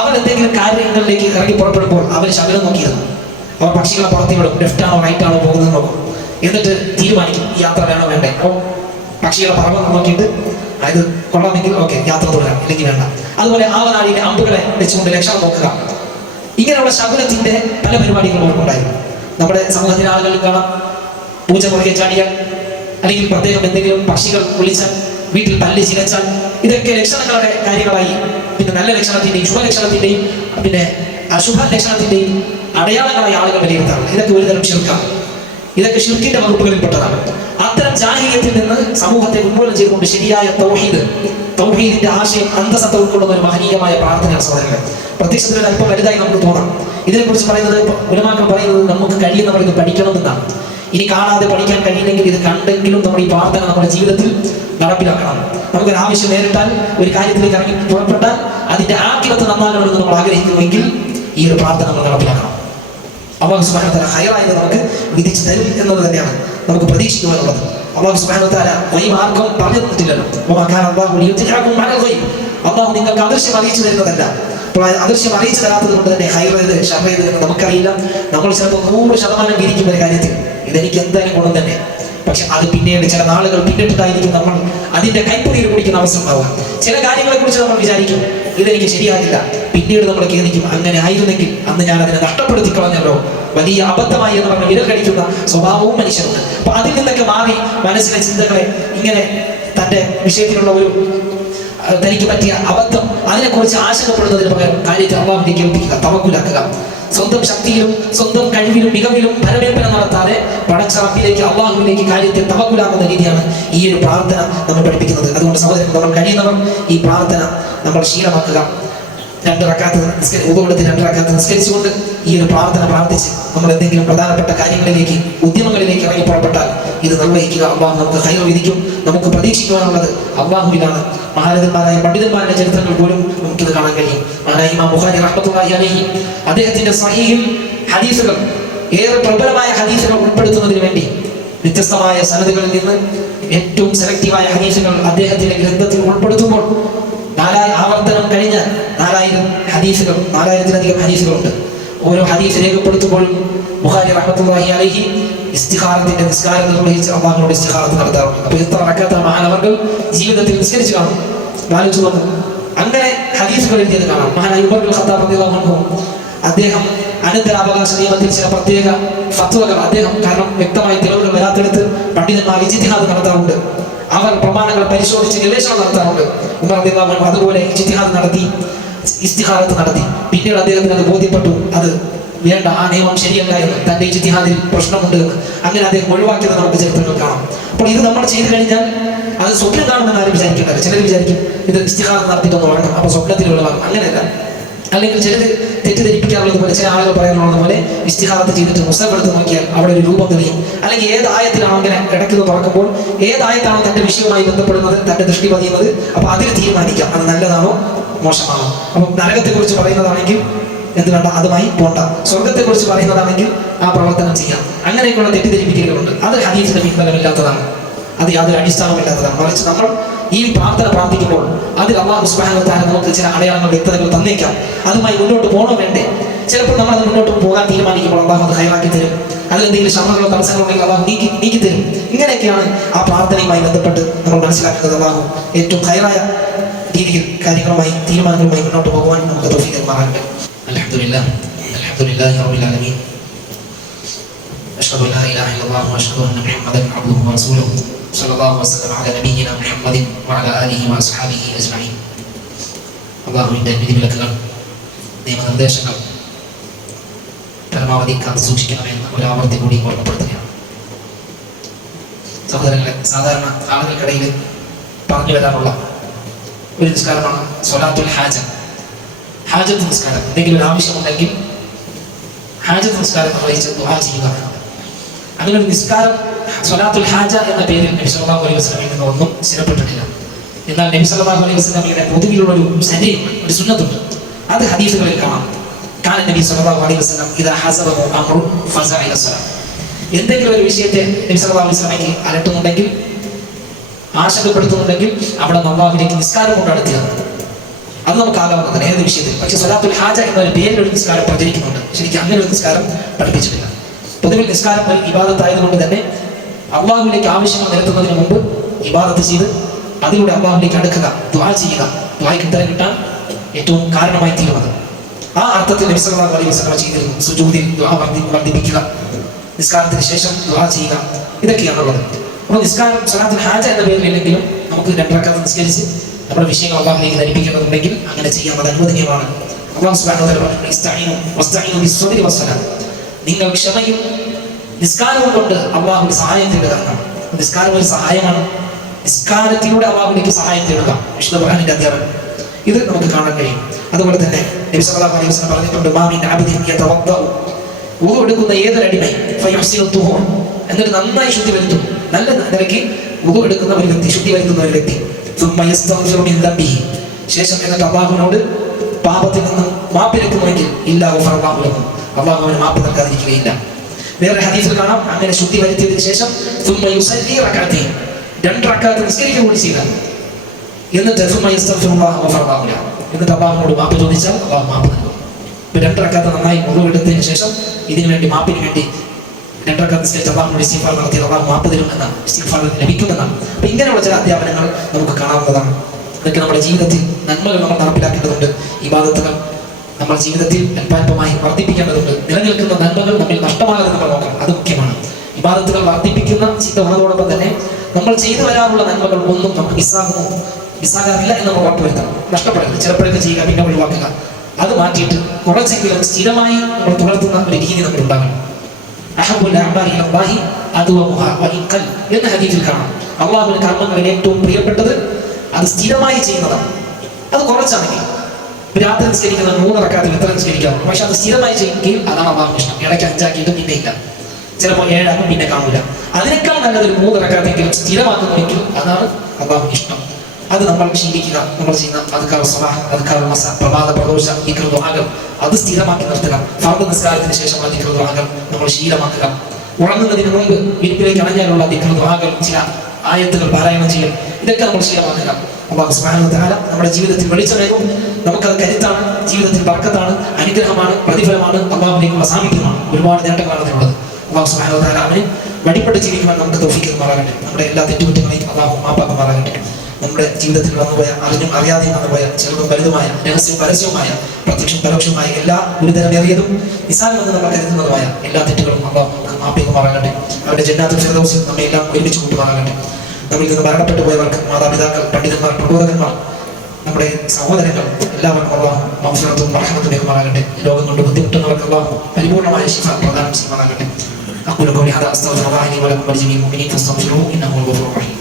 അവർ എന്തെങ്കിലും കാര്യങ്ങളിലേക്ക് ഇറങ്ങി പുറപ്പെടുമ്പോൾ അവർ ശകലം നോക്കിയിരുന്നു. അവർ പക്ഷികളെ പുറത്തി വിടും, ലെഫ്റ്റ് ആണോ റൈറ്റ് ആണോ പോകുന്നത് നോക്കും. എന്നിട്ട് തീരുമാനിക്കും ഈ യാത്ര വേണോ വേണ്ടേ. അപ്പോൾ പക്ഷികളെ പറവ നോക്കിയിട്ട് അത് കൊള്ളാമെങ്കിൽ ഓക്കെ യാത്ര തുടരാം, അല്ലെങ്കിൽ വേണ്ട. അതുപോലെ ആവനാഴിയിലെ അമ്പുകളെ വെച്ചുകൊണ്ട് ലക്ഷണം നോക്കുക. ഇങ്ങനെയുള്ള ശകുനത്തിന്റെ പല പരിപാടികളും ഉണ്ടായിരുന്നു. നമ്മുടെ സമൂഹത്തിലെ ആളുകളിൽ കാണാം, പൂച്ച പുറകെ ചാടിയാൽ, അല്ലെങ്കിൽ പ്രത്യേകം എന്തെങ്കിലും പക്ഷികൾ വിളിച്ചാൽ, വീട്ടിൽ പല്ല് ചിലച്ചാൽ, ഇതൊക്കെ ലക്ഷണങ്ങളുടെ കാര്യങ്ങളായി പിന്നെ നല്ല ലക്ഷണത്തിന്റെയും ശുഭലക്ഷണത്തിന്റെയും പിന്നെ അശുഭ ലക്ഷണത്തിന്റെയും അടയാളങ്ങളായി ആളുകൾ വിലയിരുത്താറുണ്ട്. ഇതൊക്കെ ഒരുതരം ശിർക്കാണ്. ഇതൊക്കെ ശിർക്കിന്റെ വകുപ്പുകളിൽപ്പെട്ടതാണ്. അത്തരം ജാഹിലിയത്തിൽ നിന്ന് സമൂഹത്തെ ഉന്മൂലനം ചെയ്തുകൊണ്ട് ശരിയായ തൗഹീദിന്റെ ആശയം അന്തസത്ത ഉൾക്കൊള്ളുന്ന ഒരു മഹനീയമായ പ്രാർത്ഥനയാണ് സഹോദരങ്ങളെ. പ്രത്യക്ഷത്തിൽ അല്പം വലുതായി നമുക്ക് തോന്നാം. ഇതിനെക്കുറിച്ച് പറയുന്നത് ഉലമാക്കൾ പറയുന്നത് നമുക്ക് കഴിയുന്നവർ ഇത് പഠിക്കണം എന്നാണ്. ഇനി കാണാതെ പഠിക്കാൻ കഴിയില്ലെങ്കിൽ ഇത് കണ്ടെങ്കിലും നമ്മുടെ ഈ പ്രാർത്ഥന നമ്മുടെ ജീവിതത്തിൽ നടപ്പിലാക്കണം. നമുക്കൊരു ആവശ്യം നേരിട്ടാൽ, ഒരു കാര്യത്തിലേക്ക് ഇറങ്ങി പുറപ്പെട്ടാൽ അതിന്റെ ആഖിറത്ത് നന്നാകണമെന്ന് നമ്മൾ ആഗ്രഹിക്കുന്നുവെങ്കിൽ ഈ ഒരു പ്രാർത്ഥന നമ്മൾ നടപ്പിലാക്കണം. അല്ലാഹു സുബ്ഹാനഹു വ തആല ഖൈറായത് നമുക്ക് വിധിച്ചു തരും എന്നത് തന്നെയാണ് നമുക്ക് പ്രതീക്ഷിക്കുവാനുള്ളത്. അല്ലാഹു സുബ്ഹാനഹു വ തആല ഗൈബ് ആർക്കും പറഞ്ഞു തന്നിട്ടില്ലല്ലോ. വമാ കാന അല്ലാഹു ലിയുത്ലിഅകും അലൽ ഗൈബ്, അല്ലാഹു നിങ്ങൾക്ക് അദൃശ്യം അറിയിച്ചു തരുന്നതല്ല. അപ്പോൾ അദൃശ്യം അറിയിച്ചു തരാത്തത് കൊണ്ട് തന്നെ ഹൈർ ഏത് ഷർ ഏത് എന്ന് നമുക്കറിയില്ല. നമ്മൾ ചിലപ്പോൾ 100% വിരിക്കും ഒരു കാര്യത്തിൽ, ഇതെനിക്ക് എന്തായാലും ഗുണം തന്നെ. പക്ഷെ അത് പിന്നീട് ചില നാളുകൾ പിന്നിട്ടിട്ടായിരിക്കും നമ്മൾ അതിന്റെ കൈപ്പൊടിയിൽ കുടിക്കുന്ന അവസരം ഉണ്ടാവുക. ചില കാര്യങ്ങളെ കുറിച്ച് നമ്മൾ വിചാരിക്കും ഇതെനിക്ക് ശരിയാകില്ല, പിന്നീട് നമ്മൾ ഖേദിക്കും അങ്ങനെ ആയിരുന്നെങ്കിൽ അന്ന് ഞാൻ അതിനെ നഷ്ടപ്പെടുത്തി കളഞ്ഞല്ലോ, വലിയ അബദ്ധമായി എന്ന് പറഞ്ഞ് വിരൽ കടിക്കുന്ന സ്വഭാവവും മനുഷ്യനുണ്ട്. അപ്പൊ അതിൽ നിന്നൊക്കെ മാറി മനസ്സിലെ ചിന്തകളെ ഇങ്ങനെ തന്റെ വിഷയത്തിലുള്ള ഒരു തനിക്ക് പറ്റിയ അബദ്ധം അതിനെക്കുറിച്ച് ആശങ്കപ്പെടുന്നതിന് പകരം കാര്യത്തെ അള്ളാഹുവിലേക്ക് ഏൽപ്പിക്കുക, തവക്കുലാക്കുക. സ്വന്തം ശക്തിയിലും സ്വന്തം കഴിവിലും മികവിലും ഫലമേൽപ്പന നടത്താതെ പടച്ച റബ്ബിലേക്ക് അള്ളാഹുവിലേക്ക് കാര്യത്തെ തവക്കുലാക്കുന്ന രീതിയാണ് ഈ ഒരു പ്രാർത്ഥന നമ്മൾ പഠിപ്പിക്കുന്നത്. അതുകൊണ്ട് സഹോദരൻ, നമ്മൾ കഴിയുന്നവർ ഈ പ്രാർത്ഥന നമ്മൾ ശീലമാക്കുക. 2 റക്അത്ത് ഉദുവെടുത്ത് 2 റക്അത്ത് നിസ്കരിച്ചുകൊണ്ട് ഈ ഒരു പ്രാർത്ഥന പ്രാർത്ഥിച്ച് നമ്മൾ എന്തെങ്കിലും പ്രധാനപ്പെട്ട കാര്യങ്ങളിലേക്ക് ഉദ്യമങ്ങളിലേക്ക് ഇറങ്ങി പുറപ്പെട്ടാൽ ഇത് നിർവഹിക്കുക. അള്ളാഹു നമുക്ക് ഖൈർ വിധിക്കും. നമുക്ക് പ്രതീക്ഷിക്കുവാനുള്ളത് അള്ളാഹുവിലാണ്. മഹാരഥന്മാരായ പണ്ഡിതന്മാരുടെ ചരിത്രങ്ങൾ പോലും നമുക്കിത് കാണാൻ കഴിയും. മഹാനായ ഇമാം ബുഖാരി റഹ്മത്തുള്ളാഹി അലൈഹി അദ്ദേഹത്തിന്റെ സ്വഹീഹിൽ ഹദീസുകൾ, ഏറെ പ്രബലമായ ഹദീസുകൾ ഉൾപ്പെടുത്തുന്നതിന് വേണ്ടി വ്യത്യസ്തമായ സനദുകളിൽ നിന്ന് ഏറ്റവും സെലക്റ്റീവായ ഹദീസുകൾ അദ്ദേഹത്തിന്റെ ഗ്രന്ഥത്തിൽ ഉൾപ്പെടുത്തുമ്പോൾ 4000 ആവർത്തനം കഴിഞ്ഞ 4000 ഹദീസുകൾ, 4000-ലധികം ഹദീസുകളുണ്ട്. ഓരോ ഹദീസ് രേഖപ്പെടുത്തുമ്പോഴും ബുഖാരി റഹ്മത്തുള്ളാഹി അലൈഹി ഇസ്തിഖാറത്തിന്റെ നിസ്കാരം നിർവഹിച്ച് അള്ളാഹുവിനോട് ഇസ്തിഖാറത്ത് നടത്താറുണ്ട്. അപ്പോൾ എത്ര റക്അത്ത് മഹാനവർകൾ ജീവിതത്തിൽ നിസ്കരിച്ചു കാണും, ആലോചിച്ചു നോക്കും. അങ്ങനെ ഹദീസുകൾ എഴുതിയത് കാണാം. മഹാനായ ഉമർ ഇബ്നുൽ ഖത്താബ് റളിയല്ലാഹു അൻഹു അദ്ദേഹം അനന്തരാവകാശ നിയമത്തിൽ ചില പ്രത്യേക ഫത്വകൾ അദ്ദേഹം, കാരണം വ്യക്തമായി തെളിവുകൾ വരാത്തെടുത്ത് പണ്ഡിതന്മാർ ഇജ്തിഹാദ് നടത്താറുണ്ട്. അവർ പ്രമാണങ്ങൾ പരിശോധിച്ച് ഗവേഷണം നടത്താറുണ്ട്. ഉമർ റളിയല്ലാഹു അൻഹു അതുപോലെ ഇജ്തിഹാദ് നടത്തി, ഇസ്തിഖാറത്ത് നടത്തി. പിന്നീട് അദ്ദേഹത്തിന് അത് ബോധ്യപ്പെട്ടു, അത് വേണ്ട, ആ നിയമം ശരിയല്ല എന്ന്, തന്റെ ഇജ്തിഹാദിൽ പ്രശ്നമുണ്ട് എന്ന്. അങ്ങനെ അദ്ദേഹം ഒഴിവാക്കിയത് നമുക്ക് ചരിത്രങ്ങൾ കാണാം. അപ്പോൾ ഇത് നമ്മൾ ചെയ്തു കഴിഞ്ഞാൽ അത് സ്വപ്നം കാണുമെന്ന് ആരും വിചാരിക്കേണ്ടത്. ചിലർ വിചാരിക്കും ഇത് ഇസ്തിഖാറത്ത് നടത്തിയിട്ടൊന്ന് ഉറങ്ങും, അപ്പൊ സ്വപ്നത്തിൽ ഒഴിവാക്കും. അങ്ങനെയല്ല. അല്ലെങ്കിൽ ചിലർ തെറ്റിദ്ധരിപ്പിക്കാറുള്ളത് പോലെ, ചില ആളുകൾ പറയാറുള്ളത് പോലെ ഇസ്തിഖാറത്ത് ചെയ്തിട്ട് മുസ്തഫ് എടുത്ത് നോക്കിയാൽ അവിടെ ഒരു രൂപം തെളിയും. അല്ലെങ്കിൽ ഏത് ആയത്തിലാണോ ഇങ്ങനെ ഇടയ്ക്ക് തുറക്കുമ്പോൾ ഏത് ആയത്താണോ തന്റെ വിഷയവുമായി ബന്ധപ്പെടുന്നത്, തന്റെ ദൃഷ്ടി പതിയുന്നത്, അപ്പൊ അതിൽ തീരുമാനിക്കാം അത് നല്ലതാണോ മോശമാണോ. അപ്പൊ നരകത്തെ കുറിച്ച് പറയുന്നതാണെങ്കിൽ എന്ത് വേണ്ട, അതുമായി പോണ്ട. സ്വർഗത്തെ കുറിച്ച് പറയുന്നതാണെങ്കിൽ ആ പ്രവർത്തനം ചെയ്യാം. അങ്ങനെയൊക്കെയുള്ള തെറ്റിദ്ധരിപ്പിക്കലുകളുണ്ട്. അത് ഹദീസിന്റെ പിൻബലമില്ലാത്തതാണ്, അത് യാതൊരു അടിസ്ഥാനമില്ലാത്തതാണ്. മറിച്ച് നമ്മൾ ഈ പ്രാർത്ഥന പ്രാർത്ഥിക്കുമ്പോൾ അതിൽ അല്ലാഹു സുബ്ഹാനഹു വ തആല നമുക്ക് ചില അടയാളങ്ങൾ, വ്യക്തതകൾ തന്നേക്കാം. അതുമായി മുന്നോട്ട് പോകണോ വേണ്ടേ? ചിലപ്പോൾ നമ്മൾ അത് മുന്നോട്ട് പോകാൻ തീരുമാനിക്കുമ്പോൾ അല്ലാഹു അത് ഹൈറാക്കി തരും. അതിലെന്തെങ്കിലും ശമനങ്ങളോ തടസ്സങ്ങളോ ഉണ്ടെങ്കിൽ അല്ലാഹു നീക്കി തരും. ഇങ്ങനെയൊക്കെയാണ് ആ പ്രാർത്ഥനയുമായി ബന്ധപ്പെട്ട് നമ്മൾ മനസ്സിലാക്കുന്നത്. അല്ലാഹു ഏറ്റവും ഹൈറായ രീതിയിൽ കാര്യങ്ങളുമായി തീരുമാനങ്ങളുമായി മുന്നോട്ട് പോകുവാൻ നമുക്ക് തൗഫീഖ് നൽകുമാറാകട്ടെ. അൽഹംദുലില്ലാഹ് റബ്ബിൽ ആലമീൻ. അഷ്ഹദു അല്ലാ ഇലാഹ ഇല്ലല്ലാഹു വഅഷ്ഹദു അന്ന മുഹമ്മദൻ അബ്ദുഹു വറസൂലുഹു സ്വല്ലല്ലാഹു വസല്ലം അലാ നബിയിനാ മുഹമ്മദിൻ വഅലാ ആലിഹി വഅസ്ഹാബിഹി അജ്മഈൻ. അല്ലാഹുവിന്റെ വിധിവിലക്കുകൾ, നിയമനിർദ്ദേശങ്ങൾ പരമാവധി കാത്തു സൂക്ഷിക്കണമെന്ന് ഒരു ആവർത്തി കൂടി ഓർമ്മപ്പെടുത്തുകയാണ്. സഹോദരങ്ങളെ, സാധാരണ ആളുകൾക്കിടയിൽ പറഞ്ഞു വരാനുള്ള ഒരു നിസ്കാരമാണ് സ്വലാത്തുൽ ഹാജ, ഹാജത്ത് നിസ്കാരം. എന്തെങ്കിലും ഒരു ആവശ്യമുണ്ടെങ്കിൽ ഹാജത്ത് നിസ്കാരം നിർവഹിച്ച് ദുആ ചെയ്യുക. അങ്ങനെ ഒരു നിസ്കാരം സ്വലാത്തുൽ ഹാജ എന്ന പേരിൽ നബി സല്ലല്ലാഹു അലൈഹി വസല്ലമയിൽ നിന്ന് ഒന്നും സ്ഥിരപ്പെട്ടിട്ടില്ല. എന്നാൽ നബി സല്ലല്ലാഹു അലൈഹി വസല്ലമയുടെ പൊതുവിലുള്ള ഒരു ശരീരം, ഒരു സുന്നത്തുണ്ട്. അത് ഹദീസുകളിൽ കാണാം. കാന നബി സല്ലല്ലാഹു അലൈഹി വസല്ലം ഇദാ ഹസബഹു അംറു ഫസഅ ഇല സ്വലാത്ത്. എന്തെങ്കിലും ഒരു വിഷയത്തെ നബി സല്ലല്ലാഹു അലൈഹി വസല്ലമയ്ക്ക് അലട്ടുന്നുണ്ടെങ്കിൽ, ആശങ്കപ്പെടുത്തുന്നുണ്ടെങ്കിൽ അവിടെ അല്ലാഹുവിലേക്ക് നിസ്കാരം കൊണ്ട് അടുത്തില്ല. അത് നമുക്ക് ആകാവുന്നതാണ് ഏത് വിഷയത്തിൽ. പക്ഷെ സ്വലാത്തുൽ ഹാജ എന്നൊരു പേരിലൊരു നിസ്കാരം പ്രചരിക്കുന്നുണ്ട്. ശരിക്കും അങ്ങനെ ഒരു നിസ്കാരം പഠിപ്പിച്ചിട്ടില്ല. പൊതുവിൽ നിസ്കാരം ഒരു ഇബാദത്തായതുകൊണ്ട് തന്നെ അള്ളാഹുവിലേക്ക് ആവശ്യങ്ങൾ നിരത്തുന്നതിന് മുമ്പ് ഇബാദത്ത് ചെയ്ത് അതിലൂടെ അള്ളാഹുവിലേക്ക് അടുക്കുക, ദുആ ചെയ്യുക. ദുആയ്ക്ക് ഉത്തരം കിട്ടാൻ ഏറ്റവും കാരണമായി തീരുന്നത്. ആ അർത്ഥത്തിൽ നബി സല്ലല്ലാഹു അലൈഹി വസല്ലം ചെയ്തിരുന്നു. സുജൂദിൽ ദുആ വർദ്ധിപ്പിക്കുക, നിസ്കാരത്തിന് ശേഷം ദുആ ചെയ്യുക, ഇതൊക്കെയാണുള്ളത്. അപ്പോൾ നിസ്കാരം സ്വലാത്തുൽ ഹാജ എന്ന പേരിലില്ലെങ്കിലും നമുക്ക് 2 റക്അത്ത് നിസ്കരിച്ച് നമ്മുടെ വിഷയങ്ങൾ അള്ളാഹുവിലേക്ക് ധരിപ്പിക്കേണ്ടതുണ്ടെങ്കിൽ അങ്ങനെ ചെയ്യാം, അത് അനുവദനീയമാണ്. അല്ലാഹു സുബ്ഹാനഹു വ തആല പറഞ്ഞു, ഇസ്തഈനു വസ്തഈനു ബിസ്സബ്രി വസ്സലാം. നിങ്ങൾ ക്ഷമയും നിസ്കാരവും കൊണ്ട് അള്ളാഹുവിന് സഹായം തേടുക എന്നാണ്. നിസ്കാരം ഒരു സഹായമാണ്. നിസ്കാരത്തിലൂടെ അള്ളാഹുവിലേക്ക് സഹായം തേടുക വിശുദ്ധ ഖുർആനിന്റെ അധ്യാപനം ഇത് നമുക്ക് കാണാൻ കഴിയും. അതുപോലെ തന്നെ നബി സല്ലല്ലാഹു അലൈഹി വസല്ലം പറഞ്ഞിട്ടുണ്ട്, മാ മിൻ അബ്ദിൻ യതവദ്ദഉ, വുളു എടുക്കുന്ന ഏതൊരടിമയും ഫയുഹ്സിനു തുഹൂർ, എന്നിട്ട് നന്നായി ശുദ്ധി വരുത്തും, നല്ല നിലയ്ക്ക് വുളു എടുക്കുന്ന ഒരു വ്യക്തി, ശുദ്ധി വരുത്തുന്ന ഒരു വ്യക്തി, സുമ്മ യസ്തഗ്ഫിറു മിൻ ദംബിഹി, ശേഷം എന്നിട്ട് അള്ളാഹുവിനോട് പാപത്തിൽ നിന്ന് മാപ്പ് ലഭിക്കുമെങ്കിൽ ഇല്ലാ ഗഫറല്ലാഹു ലഹു, അള്ളാഹു അവന് മാപ്പ് നൽകാതിരിക്കുകയില്ല. വേറെ ഹദീസിൽ കാണാം, അങ്ങനെ ശുദ്ധി വരുത്തിയതിനു ശേഷം ثم يصلي ركعتين 2 റക്അത്ത് നിസ്കരിക്കുക കൂടി ചെയ്താൽ, എന്നിട്ട് ثم يستغفر الله وغفر له له, എന്നിട്ട് അല്ലാഹുവോട് മാപ്പ് ചോദിച്ചാൽ അല്ലാഹു മാപ്പ് നൽകും. ഇപ്പൊ 2 റക്അത്ത് നന്നായി വുളു എടുത്തതിനു ശേഷം ഇതിനു വേണ്ടി മാപ്പിന് വേണ്ടി 2 റക്അത്ത് നിസ്കരിച്ച് അല്ലാഹുവോട് ഇസ്തിഗ്ഫാർ നടത്തി അല്ലാഹു മാപ്പ് തരുമെന്നാണ്, ഇസ്തിഗ്ഫാർ ലഭിക്കുമെന്നാണ്. അപ്പൊ ഇങ്ങനെയുള്ള ചില അധ്യാപനങ്ങൾ നമുക്ക് കാണാവുന്നതാണ്. ഇതൊക്കെ നമ്മുടെ ജീവിതത്തിൽ നന്മകൾ നമ്മൾ നടപ്പിലാക്കേണ്ടതുണ്ട്. ഇബാദത്തുകൾ നമ്മുടെ ജീവിതത്തിൽ അല്പാൽപമായി വർദ്ധിപ്പിക്കേണ്ടതുണ്ട്. നിലനിൽക്കുന്ന നന്മകൾ നമ്മിൽ നഷ്ടമാകാതെ നമ്മൾ നോക്കണം, അത് മുഖ്യമാണ്. ഇബാദത്തുകൾ വർദ്ധിപ്പിക്കുന്ന ചിന്ത വന്നതോടൊപ്പം തന്നെ നമ്മൾ ചെയ്തു വരാനുള്ള നന്മകൾ ഒന്നും നമുക്ക് മിസ്സാകാറില്ല എന്ന് നമ്മൾ ഉറപ്പുവരുത്തണം. നഷ്ടപ്പെടരുത്. ചിലപ്പോഴൊക്കെ ചെയ്യുക, പിന്നെ ഒഴിവാക്കുക. അത് മാറ്റിയിട്ട് കുറച്ചെങ്കിലും സ്ഥിരമായി നമ്മൾ തുടർത്തുന്ന ഒരു രീതി നമ്മൾ ഉണ്ടാകണം. എന്ന ഹദീസിൽ കാണാം, അള്ളാഹുവിന്റെ കർമ്മങ്ങളിൽ ഏറ്റവും പ്രിയപ്പെട്ടത് അത് സ്ഥിരമായി ചെയ്യുന്നതാണ്. അത് കുറച്ചാണെങ്കിൽ രാത്രി നിസ്കരിക്കുന്ന 3 റക്അത്തിൽ എത്ര നിസ്കരിക്കാറുണ്ട്, പക്ഷെ അത് സ്ഥിരമായി ചെയ്യുമെങ്കിൽ അതാണ് അള്ളാഹു ഇഷ്ടം. ഇടയ്ക്ക് 5 ആക്കിയിട്ട് പിന്നെ ഇല്ല, ചിലപ്പോൾ 7 ആക്കും പിന്നെ കാണൂല. അതിനേക്കാൾ നല്ലത് 3 റക്അത്തെങ്കിലും സ്ഥിരമാക്കുന്നുവെങ്കിൽ അതാണ് അള്ളാഹു ഇഷ്ടം. അത് നമ്മൾ ശീലിക്കുക. നമ്മൾ ചെയ്യുന്ന അദ്കാർ സബാഹ്, അദ്കാർ മസ, പ്രഭാത പ്രദോഷ, ദിക്ർ ദുആകൾ അത് സ്ഥിരമാക്കി നിർത്തുക. ഫർദ് നിസ്കാരത്തിന് ശേഷമുള്ള ദിക്ർ ദുആകൾ നമ്മൾ ശീലമാക്കുക. ഉറങ്ങുന്നതിന് മുമ്പ് വിരിപ്പിലേക്ക് അണഞ്ഞാലുള്ള ദിക്ർ ദുആകൾ, ചില ആയത്തുകൾ പാരായണം ചെയ്യൽ, ഇതൊക്കെ നമ്മൾ ശീലമാക്കുക. അല്ലാഹു സുബ്ഹാനഹു വ തആല നമ്മുടെ ജീവിതത്തിൽ വെളിച്ചമേകും. നമുക്കത് കരുത്താണ്, ജീവിതത്തിൽ ബർക്കത്താണ്, അനുഗ്രഹമാണ്, പ്രതിഫലമാണ്, അല്ലാഹുവിലേക്കുള്ള സാമീപ്യമാണ്. ഒരുപാട് നേട്ടങ്ങളാണ് അതിനുള്ളത്. അല്ലാഹു സുബ്ഹാനഹു വ തആല അവനെ വഴിപ്പെട്ട് ജീവിക്കുവാൻ നമുക്ക് തൗഫീഖ് നൽകുമാറാകട്ടെ. നമ്മുടെ എല്ലാ തെറ്റുകുറ്റങ്ങളെയും അല്ലാഹു മാപ്പാക്കുമാറാകട്ടെ. നമ്മുടെ ജീവിതത്തിൽ വന്നുപോയ, അറിഞ്ഞും അറിയാതെയും വന്നുപോയ, ചെറുതും വലുതുമായ, രഹസ്യവും പരസ്യവുമായ, പ്രത്യക്ഷം പരോക്ഷമായ എല്ലാ ഗുരുതരമേറിയതും നിസ്സാരമെന്ന് നമ്മൾ കരുതുന്നതുമായ എല്ലാ തെറ്റുകളും അല്ലാഹു നമുക്ക് മാപ്പിക്കുമാറാകട്ടെ. അവരുടെ ജന്നാത്തുൽ ഫിർദൗസിൽ നമ്മെ എല്ലാം ഒരുമിച്ച് കൂട്ടുമാറാകട്ടെ. നമ്മിൽ നിന്ന് മരണപ്പെട്ടു പോയവർക്ക് മാതാപിതാക്കൾ, പണ്ഡിതന്മാർ, പ്രബോധകന്മാർ, നമ്മുടെ സഹോദരങ്ങൾ എല്ലാവർക്കും അല്ലാഹു മഗ്ഫിറത്തും റഹ്മത്തും നൽകുമാറാകട്ടെ. ലോകം കൊണ്ട് ബുദ്ധിമുട്ടുന്നവർക്ക് അല്ലാഹു പരിപൂർണമായ ശിഫ പ്രദാനം ചെയ്യുമാറാകട്ടെ. അഖൂലു ഖൗലി ഹദാ അസ്തഗ്ഫിറുല്ലാഹ ലി വലക്കും വലിജമീഇൽ മുഅ്മിനീൻ ഫസ്തഗ്ഫിറൂഹു ഇന്നഹു ഹുവൽ ഗഫൂറുർ റഹീം.